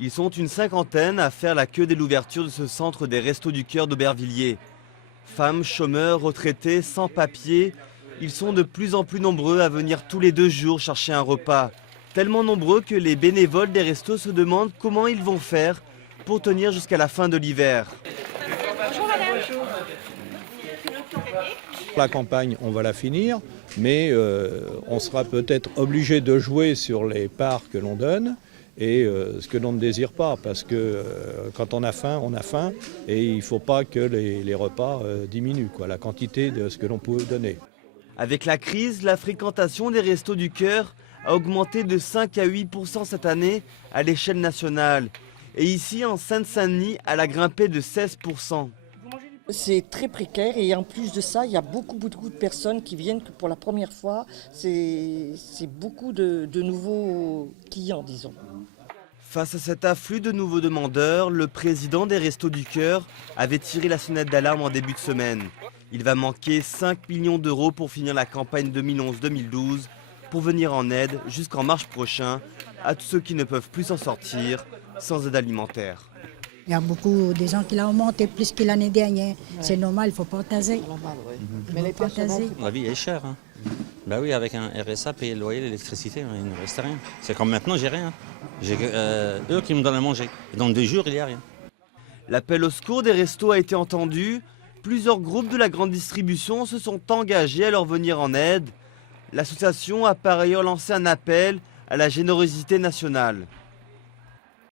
Ils sont une cinquantaine à faire la queue dès l'ouverture de ce centre des Restos du Cœur d'Aubervilliers. Femmes, chômeurs, retraités, sans papier, ils sont de plus en plus nombreux à venir tous les 2 jours chercher un repas. Tellement nombreux que les bénévoles des restos se demandent comment ils vont faire pour tenir jusqu'à la fin de l'hiver. La campagne, on va la finir, mais on sera peut-être obligé de jouer sur les parts que l'on donne et ce que l'on ne désire pas, parce que quand on a faim, et il ne faut pas que les repas diminuent, la quantité de ce que l'on peut donner. Avec la crise, la fréquentation des Restos du Cœur a augmenté de 5 à 8% cette année à l'échelle nationale. Et ici, en Seine-Saint-Denis, elle a grimpé de 16%. C'est très précaire et en plus de ça, il y a beaucoup de personnes qui viennent que pour la première fois. C'est beaucoup de nouveaux clients, disons. Face à cet afflux de nouveaux demandeurs, le président des Restos du Cœur avait tiré la sonnette d'alarme en début de semaine. Il va manquer 5 millions d'euros pour finir la campagne 2011-2012, pour venir en aide jusqu'en mars prochain à tous ceux qui ne peuvent plus s'en sortir sans aide alimentaire. Il y a beaucoup de gens qui l'ont augmenté plus que l'année dernière. Ouais. C'est normal, il faut partager. Mais les partager. La vie est chère. Hein. Ben oui, avec un RSA, payer le loyer, l'électricité, il ne reste rien. C'est comme maintenant, j'ai rien. J'ai eux qui me donnent à manger. Dans 2 jours, il n'y a rien. L'appel au secours des restos a été entendu. Plusieurs groupes de la grande distribution se sont engagés à leur venir en aide. L'association a par ailleurs lancé un appel à la générosité nationale.